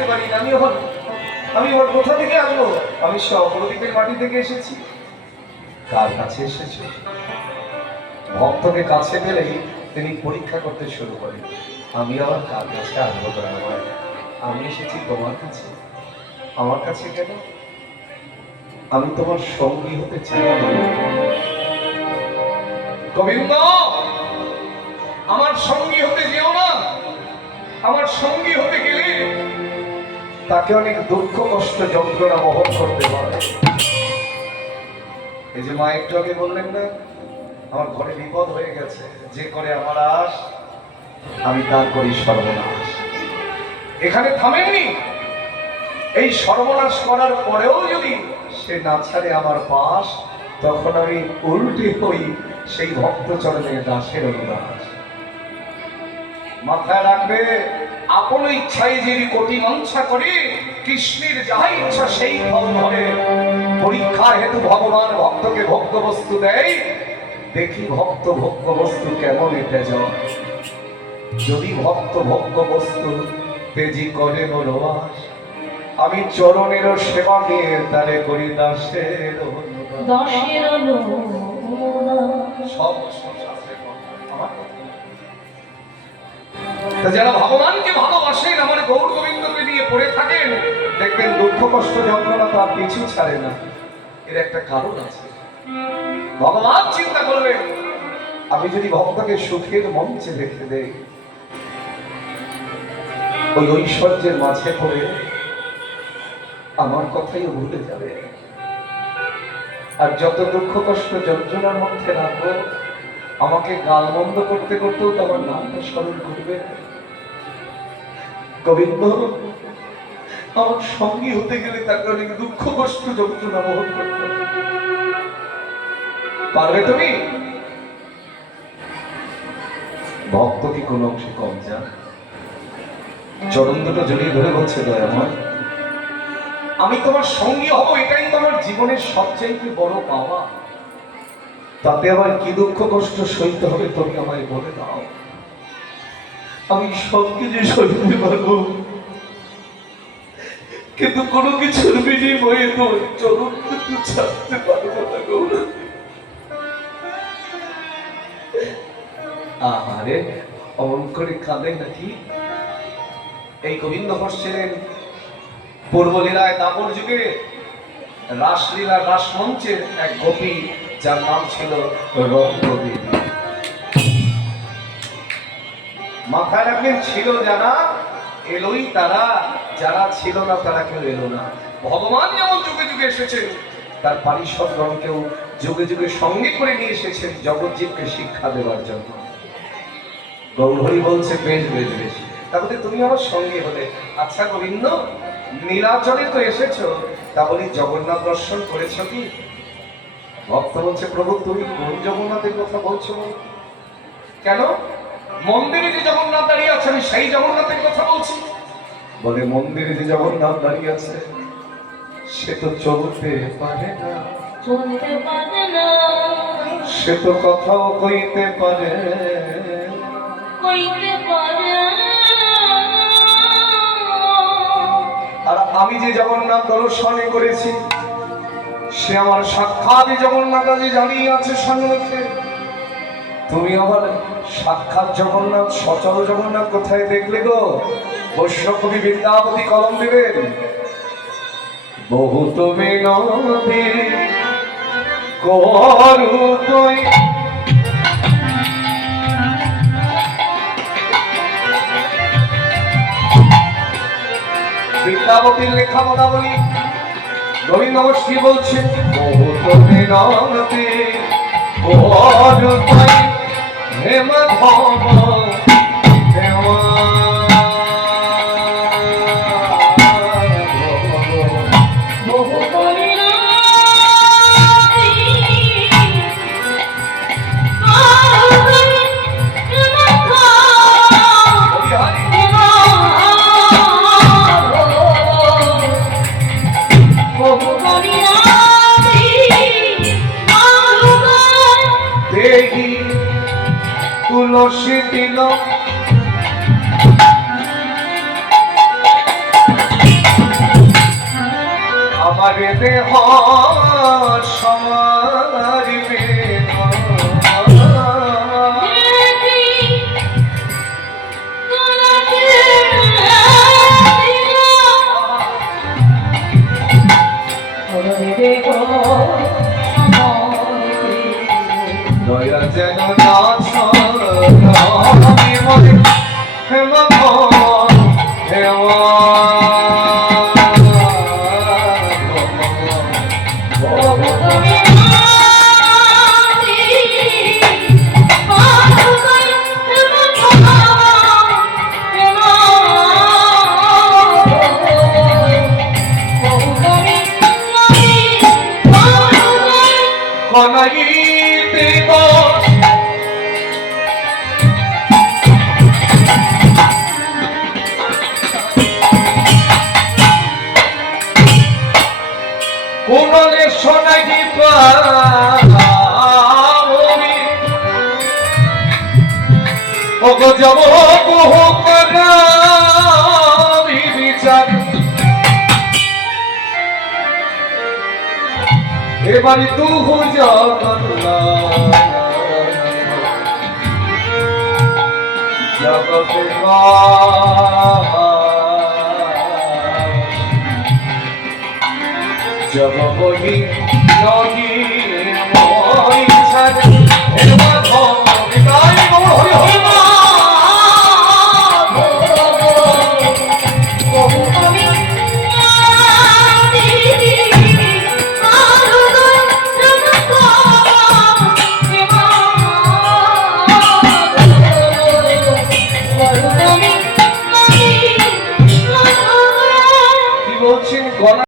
আসতে পারি না। আমি ওর কোথা থেকে আসবো? আমি অপরদ্বীপের মাটি থেকে এসেছি। কার কাছে এসেছো? ভক্তকে কাছে পেলেই তিনি পরীক্ষা করতে শুরু করেন। আমি আমার কার কাছে আসবো? আমি এসেছি তোমার কাছে। আমার কাছে কেন? আমি তোমার সঙ্গী হতে চাই। গোবিন্দ, আমার সঙ্গী হতে যেও না। আমার সঙ্গী হতে গেলে তাকে অনেক দুঃখ কষ্ট যন্ত্রণা বহন করতে পারে। এই যে মা একটু আগে বললেন না, আমার ঘরে বিপদ হয়ে গেছে, যে করে আমার আশ আমি তার করি সর্বনাশ। এখানে থামেননি। এই সর্বনাশ করার পরেও যদি সে না ছাড়ে আমার পাশ, তখন আমি উল্টে হই সেই ভক্ত চরণে দাসের দাস। মাথায় রাখবে, আপন ইচ্ছায় যিনি কোটি মঞ্চা করে, কৃষ্ণের যাহা ইচ্ছা সেই ফল ধরে। পরীক্ষা হেতু ভগবান ভক্তকে ভোগ্য বস্তু দেয়, দেখি ভক্ত ভোগ্য বস্তু কেমন এতে যায়। যদি ভক্ত ভোগ্য বস্তু তেজি করে বনবাস, আমি চরণের সেবা নিয়ে তারে করি দাসের সব যারা ভগবানকে ভালোবাসেন, আমার গৌর গোবিন্দকে নিয়ে পড়ে থাকেন, দেখবেন দুঃখ কষ্ট যন্ত্রণা তার পিছু ছাড়ে না। এর একটা কারণ আছে। ভগবান চিন্তা করবেন, আমি যদি ভক্তকে সুখের মঞ্চে রেখে দেই, ওই ঐশ্বর্যের মাঝে পড়ে আমার কথাই ভুলে যাবে। আর যত দুঃখ কষ্ট যন্ত্রণার মধ্যে রাখবো, আমাকে গালমন্দ করতে করতেও তো আমার নামটা স্মরণ করবে। গোবিন্দ আমার সঙ্গী হতে গেলে তাকে অনেক দুঃখ কষ্ট যন্ত্রণা বহন করতে পারবে তুমি? ভক্ত কি কোন অংশে কম যান? চরণ দুটো জড়িয়ে ধরে বলছে, দয়াময় আমি তোমার সঙ্গী হব, এটাই তোমার জীবনের সবচেয়ে বড় পাওয়া। তাতে আবার কি দুঃখ কষ্ট সইতে হবে তুমি আমায় বলে দাও। আমি সবকিছু সইতে পারবো, কিন্তু কোনো কিছুর বিনিময়ে তো চরণ দুটো ছাড়তে পারবো না গৌর। আহারে, অমন করে কাঁদে নাকি? এই গোবিন্দ হচ্ছিলেন পূর্বলীলায় দাপর যুগে রাসলীলা রাসমঞ্চের এক গোপী, যার নাম ছিল রঙ্গদেবী। মাথায় রাখবেন, ছিল যারা এলোই তারা, যারা ছিল না তারা কেউ এলো না। ভগবান যেমন যুগে যুগে এসেছেন, তার পারিষদগণকেও যুগে যুগে সঙ্গে করে নিয়ে এসেছেন জগৎজীবকে শিক্ষা দেওয়ার জন্য। গৌরহরি বলছে, বেশ বেশ বেশ, তাহলে তুমি আমার সঙ্গে হলে। আচ্ছা গোবিন্দ, নীলাচলে তো এসেছো, তা বলি জগন্নাথ দর্শন করেছো কি? ভক্ত বলছে, প্রভু তুমি কোন জগন্নাথের কথা বলছো? কেন? মন্দিরে যে জগন্নাথ দাঁড়িয়ে আছে, আমি সেই জগন্নাথের কথা বলছি। বলে, মন্দিরে যে জগন্নাথ দাঁড়িয়ে আছে সে তো চলতে পারে না, চলতে পারে না, সে তো কথাও কইতে পারে, কইতে পারে। আর আমি যে জগন্নাথ দর্শনে করেছি, সে আমার সাক্ষাৎ জগন্নাথ আজ দাঁড়িয়ে আছে সম্মুখে। তুমি আমার সাক্ষাৎ জগন্নাথ, সচল জগন্নাথ কোথায় দেখলে গো? বৈষ্ণবকবি বিদ্যাপতি কলম দিবেন, বহু তুমি নদী করু তুই, বিদ্যাপতির লেখা পদাবলী গোবিন্দ শ্রী বলছে, বহু তুমি নদী করু তুই হে মাধব দেওয়া। তুলসী দিল আমার দেহ সমারিবে দয়া যেন না ছড়ায় মনে হেমা কনাইতে কোনলে সোনাগি পাবি ওগো যাব বহু করাবি বিচার এবারে তুহু জগতে জগ বহি নদী মই ছাড় কি বলছেন গলা